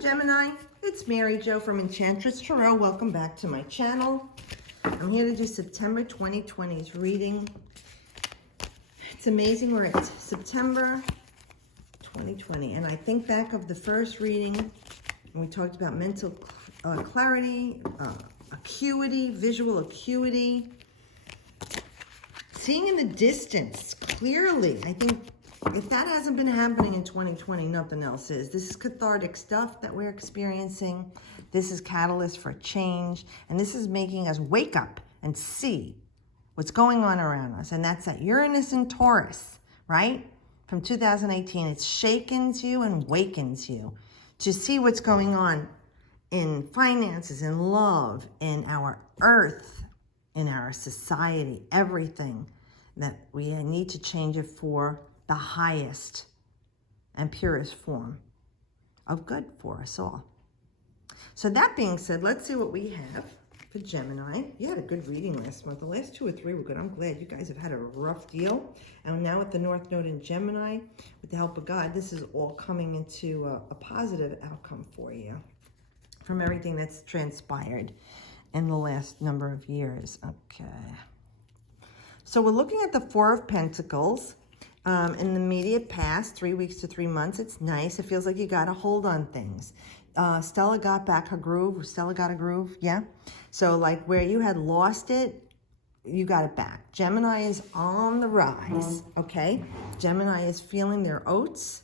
Gemini, it's Mary Jo from Enchantress Tarot. Welcome back to my channel. I'm here to do September 2020's reading. It's amazing we're at September 2020, and I think back of the first reading, and we talked about mental clarity, acuity, visual acuity, seeing in the distance clearly. I think if that hasn't been happening in 2020, nothing else is. This is cathartic stuff that we're experiencing. This is catalyst for change. And this is making us wake up and see what's going on around us. And that's that Uranus and Taurus, right? From 2018, it shakens you and wakens you to see what's going on in finances, in love, in our earth, in our society, everything that we need to change it for the highest and purest form of good for us all. So that being said, let's see what we have for Gemini. You had a good reading last month. The last 2 or 3 were good. I'm glad you guys have had a rough deal. And now with the North Node in Gemini, with the help of God, this is all coming into a positive outcome for you from everything that's transpired in the last number of years. Okay. So we're looking at the Four of Pentacles. In the immediate past, 3 weeks to 3 months, it's nice. It feels like you got a hold on things. Stella got back her groove. Stella got a groove, yeah? So like where you had lost it, you got it back. Gemini is on the rise, okay? Gemini is feeling their oats.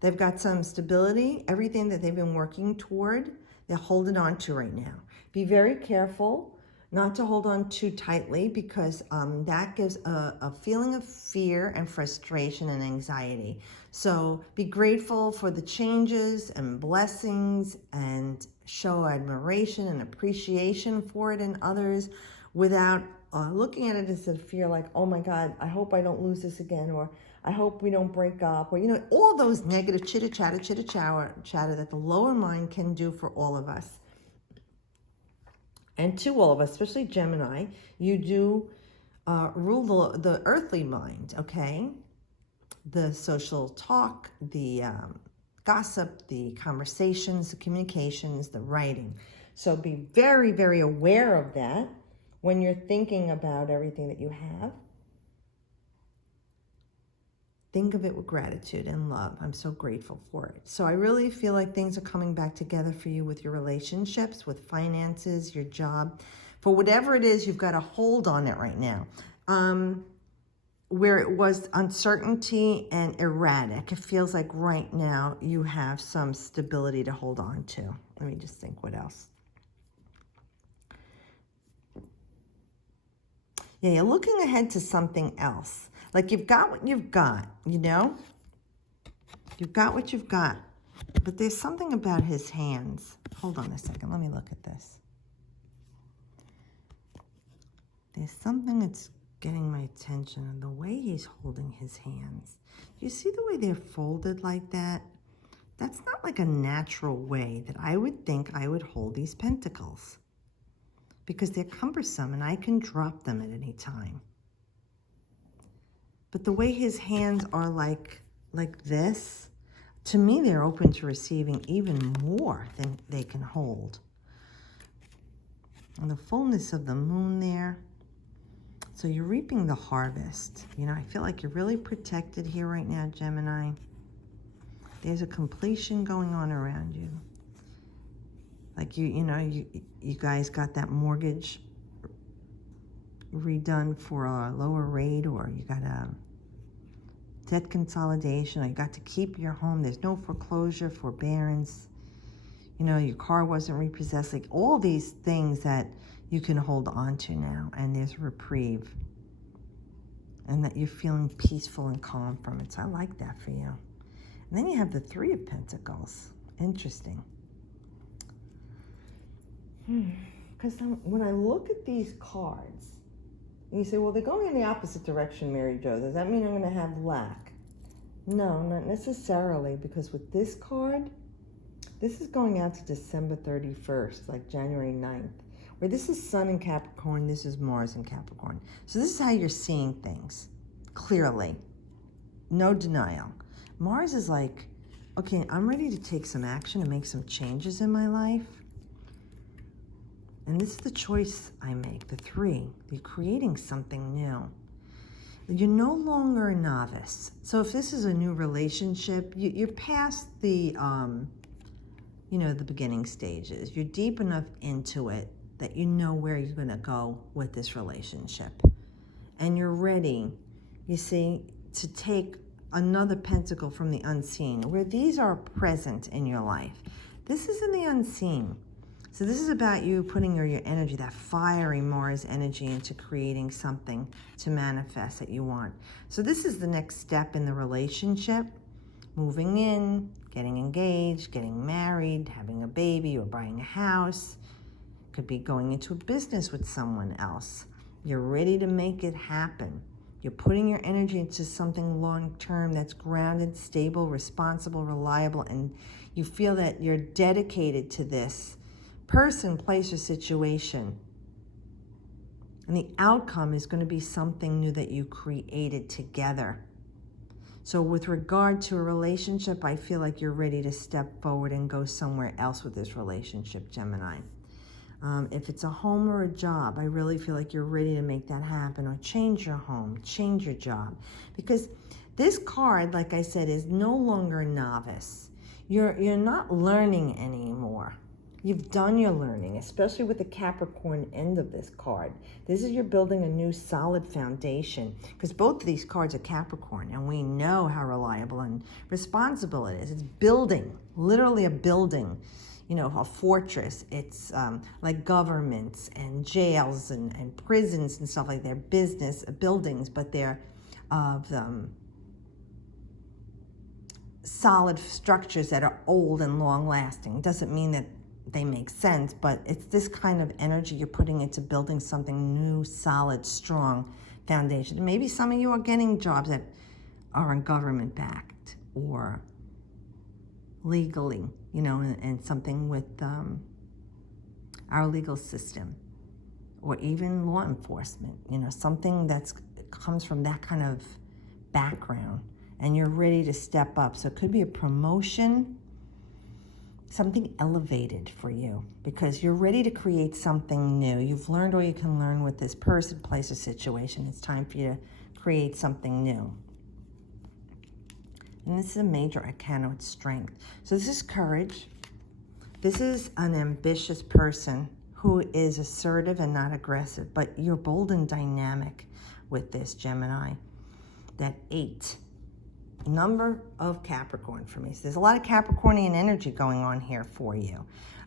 They've got some stability. Everything that they've been working toward, they're holding on to right now. Be very careful not to hold on too tightly, because that gives a feeling of fear and frustration and anxiety. So be grateful for the changes and blessings and show admiration and appreciation for it in others without looking at it as a fear like, oh my God, I hope I don't lose this again, or I hope we don't break up, or, you know, all those negative chitter-chatter that the lower mind can do for all of us. And to all of us, especially Gemini, you do rule the earthly mind, okay? The social talk, the gossip, the conversations, the communications, the writing. So be very, very aware of that when you're thinking about everything that you have. Think of it with gratitude and love. I'm so grateful for it. So I really feel like things are coming back together for you with your relationships, with finances, your job. For whatever it is, you've got a hold on it right now. Where it was uncertainty and erratic, it feels like right now you have some stability to hold on to. Let me just think what else. Yeah, you're looking ahead to something else. Like you've got what you've got, you know? You've got what you've got. But there's something about his hands. Hold on a second. Let me look at this. There's something that's getting my attention, and the way he's holding his hands. Do you see the way they're folded like that? That's not like a natural way that I would think I would hold these pentacles, because they're cumbersome and I can drop them at any time. But the way his hands are like this, to me, they're open to receiving even more than they can hold. And the fullness of the moon there. So you're reaping the harvest. You know, I feel like you're really protected here right now, Gemini. There's a completion going on around you. Like you guys got that mortgage redone for a lower rate, or you got a debt consolidation, or you got to keep your home. There's no foreclosure, forbearance. You know, your car wasn't repossessed. Like all these things that you can hold on to now, and there's reprieve, and that you're feeling peaceful and calm from it. So I like that for you. And then you have the Three of Pentacles. Interesting. Because when I look at these cards, and you say, well, they're going in the opposite direction, Mary Jo. Does that mean I'm going to have lack? No, not necessarily, because with this card, this is going out to December 31st, like January 9th, where this is Sun in Capricorn, this is Mars in Capricorn. So this is how you're seeing things, clearly. No denial. Mars is like Okay, I'm ready to take some action and make some changes in my life. And this is the choice I make, the 3. You're creating something new. You're no longer a novice. So if this is a new relationship, you're past the, the beginning stages. You're deep enough into it that you know where you're going to go with this relationship. And you're ready, you see, to take another pentacle from the unseen, where these are present in your life. This is in the unseen. So this is about you putting your energy, that fiery Mars energy, into creating something to manifest that you want. So this is the next step in the relationship. Moving in, getting engaged, getting married, having a baby, or buying a house. Could be going into a business with someone else. You're ready to make it happen. You're putting your energy into something long-term that's grounded, stable, responsible, reliable, and you feel that you're dedicated to this person, place, or situation. And the outcome is going to be something new that you created together. So with regard to a relationship, I feel like you're ready to step forward and go somewhere else with this relationship, Gemini. If it's a home or a job, I really feel like you're ready to make that happen, or change your home, change your job. Because this card, like I said, is no longer a novice. You're not learning anymore. You've done your learning, especially with the Capricorn end of this card. This is you're building a new solid foundation, because both of these cards are Capricorn, and we know how reliable and responsible it is. It's building, literally a building, a fortress. It's like governments and jails and prisons and stuff like that. Business buildings, but they're of solid structures that are old and long-lasting. Doesn't mean that they make sense, but it's this kind of energy you're putting into building something new, solid, strong foundation. Maybe some of you are getting jobs that are government-backed or legally, and something with our legal system, or even law enforcement, something that comes from that kind of background, and you're ready to step up. So it could be a promotion, something elevated for you, because you're ready to create something new. You've learned all you can learn with this person, place, or situation. It's time for you to create something new. And this is a major arcana with strength. So this is courage. This is an ambitious person who is assertive and not aggressive, but you're bold and dynamic with this, Gemini. That 8. Number of Capricorn for me. So there's a lot of Capricornian energy going on here for you.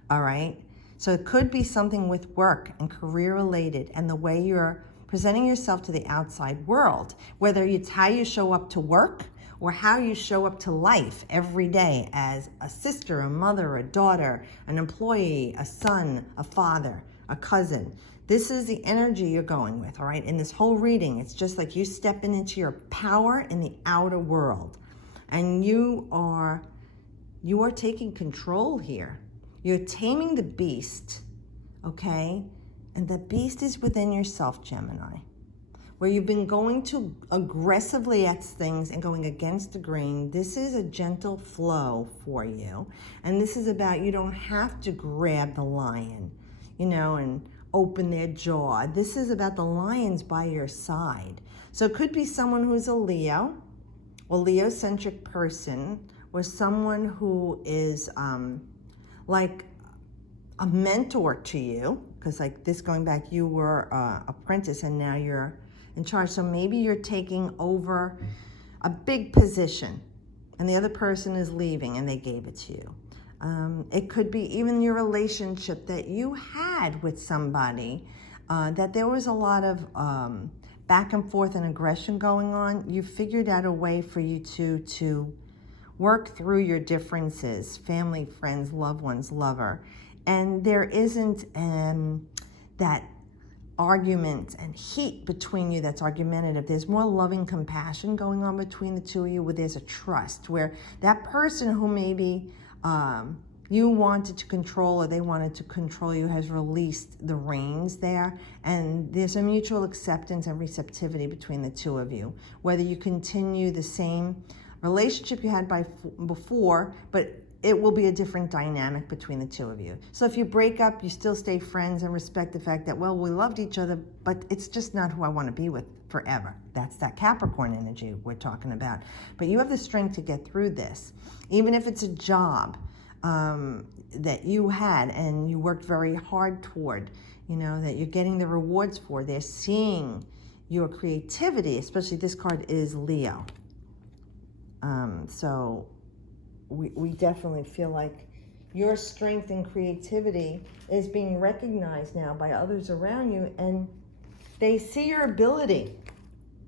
All right. So it could be something with work and career related, and the way you're presenting yourself to the outside world, whether it's how you show up to work or how you show up to life every day as a sister, a mother, a daughter, an employee, a son, a father, a cousin. This is the energy you're going with, all right? In this whole reading, it's just like you stepping into your power in the outer world. And you are taking control here. You're taming the beast, okay? And the beast is within yourself, Gemini, where you've been going too aggressively at things and going against the grain. This is a gentle flow for you. And this is about, you don't have to grab the lion, and open their jaw. This is about the lions by your side. So it could be someone who's a Leo, or Leo-centric person, or someone who is like a mentor to you, because like this, going back, you were apprentice and now you're in charge. So maybe you're taking over a big position and the other person is leaving and they gave it to you. It could be even your relationship that you had with somebody, that there was a lot of back and forth and aggression going on. You figured out a way for you to work through your differences, family, friends, loved ones, lover. And there isn't that argument and heat between you that's argumentative. There's more loving compassion going on between the two of you, where there's a trust, where that person who maybe you wanted to control or they wanted to control you has released the reins there, and there's a mutual acceptance and receptivity between the two of you. Whether you continue the same relationship you had before, but it will be a different dynamic between the two of you. So if you break up, you still stay friends and respect the fact that, well, we loved each other, but it's just not who I want to be with forever. That's that Capricorn energy we're talking about. But you have the strength to get through this. Even if it's a job that you had and you worked very hard toward, you know, that you're getting the rewards for. They're seeing your creativity, especially this card is Leo. So we definitely feel like your strength and creativity is being recognized now by others around you, and they see your ability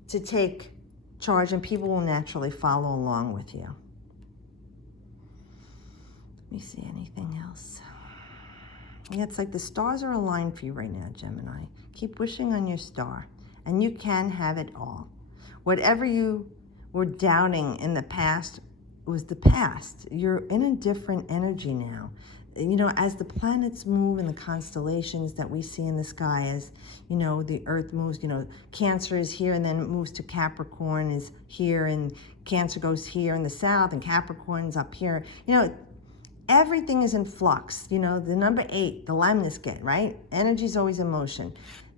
to take charge, and people will naturally follow along with you. Let me see anything else. Yeah, it's like the stars are aligned for you right now, Gemini. Keep wishing on your star, and you can have it all. Whatever you were doubting in the past was the past. You're in a different energy now. You know, as the planets move in the constellations that we see in the sky, as, you know, the Earth moves, you know, Cancer is here and then it moves to Capricorn is here, and Cancer goes here in the south and Capricorn's up here. You know, everything is in flux. You know, the number 8, the lemniscate, right? Energy is always in motion.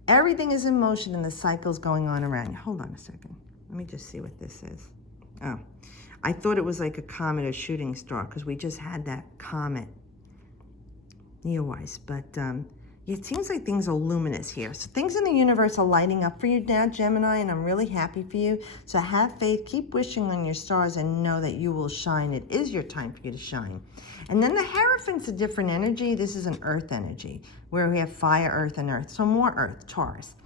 Everything is in motion and the cycle's going on around you. Hold on a second. Let me just see what this is. Oh, I thought it was like a comet or shooting star because we just had that comet neowise. But it seems like things are luminous here. So things in the universe are lighting up for you now, Gemini, and I'm really happy for you. So have faith, keep wishing on your stars, and know that you will shine. It is your time for you to shine. And then the Hierophant's a different energy. This is an earth energy where we have fire, earth, and earth. So more earth, Taurus.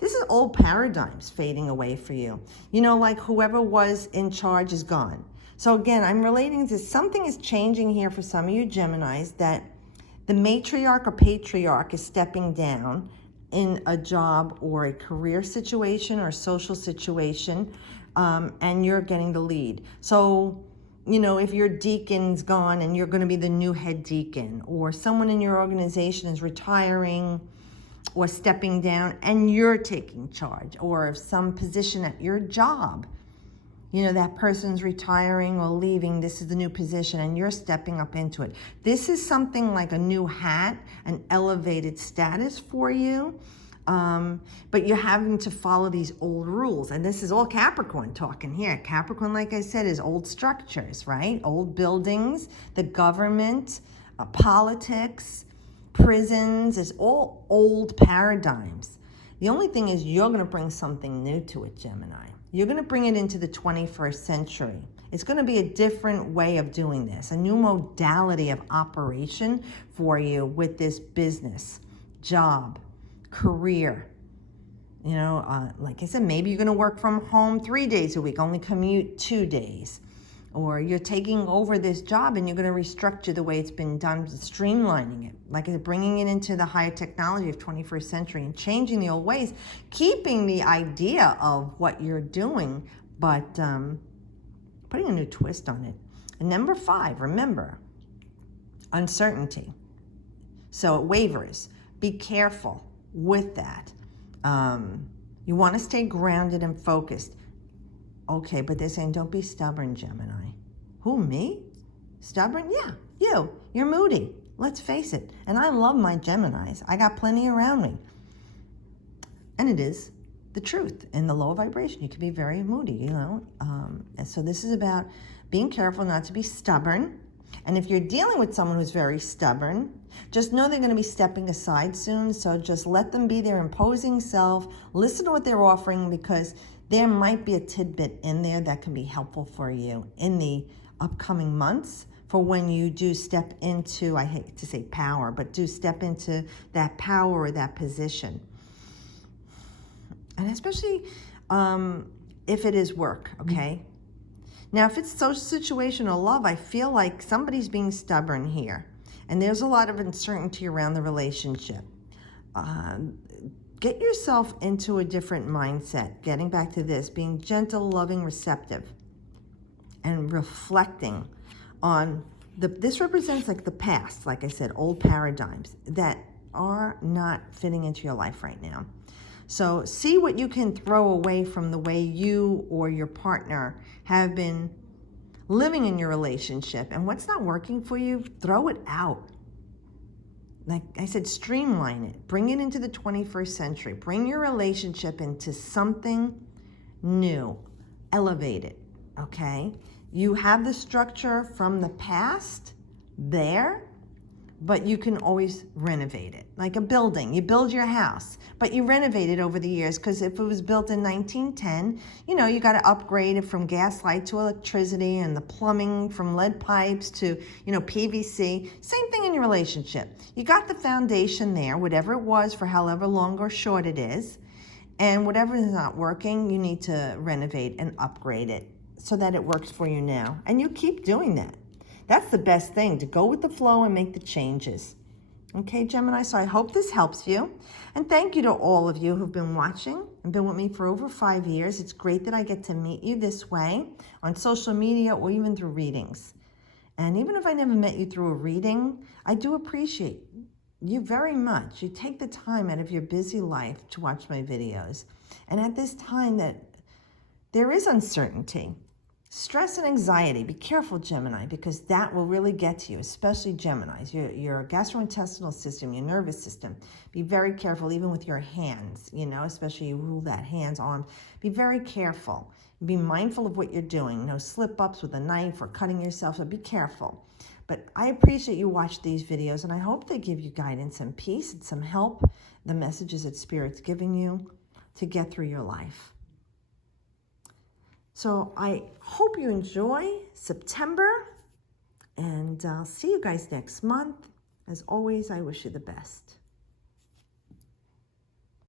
This is old paradigms fading away for you. You know, like whoever was in charge is gone. So again, I'm relating to something is changing here for some of you Geminis, that the matriarch or patriarch is stepping down in a job or a career situation or social situation, and you're getting the lead. So, you know, if your deacon's gone and you're going to be the new head deacon, or someone in your organization is retiring or stepping down and you're taking charge, or if some position at your job, you know, that person's retiring or leaving, this is the new position and you're stepping up into it. This is something like a new hat, an elevated status for you, but you're having to follow these old rules. And this is all Capricorn talking here. Capricorn, like I said, is old structures, right? Old buildings, the government, politics, prisons, it's all old paradigms. The only thing is you're going to bring something new to it, Gemini. You're going to bring it into the 21st century. It's going to be a different way of doing this, a new modality of operation for you with this business, job, career. You know, like I said, maybe you're going to work from home 3 days a week, only commute 2 days. Or you're taking over this job and you're going to restructure the way it's been done, streamlining it, like bringing it into the higher technology of 21st century and changing the old ways, keeping the idea of what you're doing, but putting a new twist on it. And number 5, remember, uncertainty. So it wavers. Be careful with that. You want to stay grounded and focused. Okay, but they're saying, don't be stubborn, Gemini. Who, me? Stubborn? Yeah, you. You're moody. Let's face it. And I love my Geminis. I got plenty around me. And it is the truth. In the lower vibration, you can be very moody, you know. And so this is about being careful not to be stubborn. And if you're dealing with someone who's very stubborn, just know they're going to be stepping aside soon. So just let them be their imposing self. Listen to what they're offering, because there might be a tidbit in there that can be helpful for you in the upcoming months for when you do step into, I hate to say power, but do step into that power or that position. And especially if it is work, okay? Now, if it's social situation or love, I feel like somebody's being stubborn here. And there's a lot of uncertainty around the relationship. Get yourself into a different mindset. Getting back to this, being gentle, loving, receptive, and reflecting on this represents like the past, like I said, old paradigms that are not fitting into your life right now. So see what you can throw away from the way you or your partner have been living in your relationship. And what's not working for you, throw it out. Like I said, streamline it. Bring it into the 21st century. Bring your relationship into something new. Elevate it, okay? You have the structure from the past there, but you can always renovate it. Like a building, you build your house, but you renovate it over the years, because if it was built in 1910, you got to upgrade it from gas light to electricity, and the plumbing from lead pipes to, PVC. Same thing in your relationship. You got the foundation there, whatever it was for however long or short it is, and whatever is not working, you need to renovate and upgrade it so that it works for you now. And you keep doing that. That's the best thing, to go with the flow and make the changes. Okay, Gemini, so I hope this helps you. And thank you to all of you who've been watching and been with me for over 5 years. It's great that I get to meet you this way on social media or even through readings. And even if I never met you through a reading, I do appreciate you very much. You take the time out of your busy life to watch my videos. And at this time that there is uncertainty, stress and anxiety, be careful, Gemini, because that will really get to you, especially Geminis, your gastrointestinal system, your nervous system. Be very careful, even with your hands, especially you rule that hands, arms. Be very careful. Be mindful of what you're doing. No slip-ups with a knife or cutting yourself, so be careful. But I appreciate you watch these videos, and I hope they give you guidance and peace and some help, the messages that Spirit's giving you to get through your life. So I hope you enjoy September, and I'll see you guys next month. As always, I wish you the best.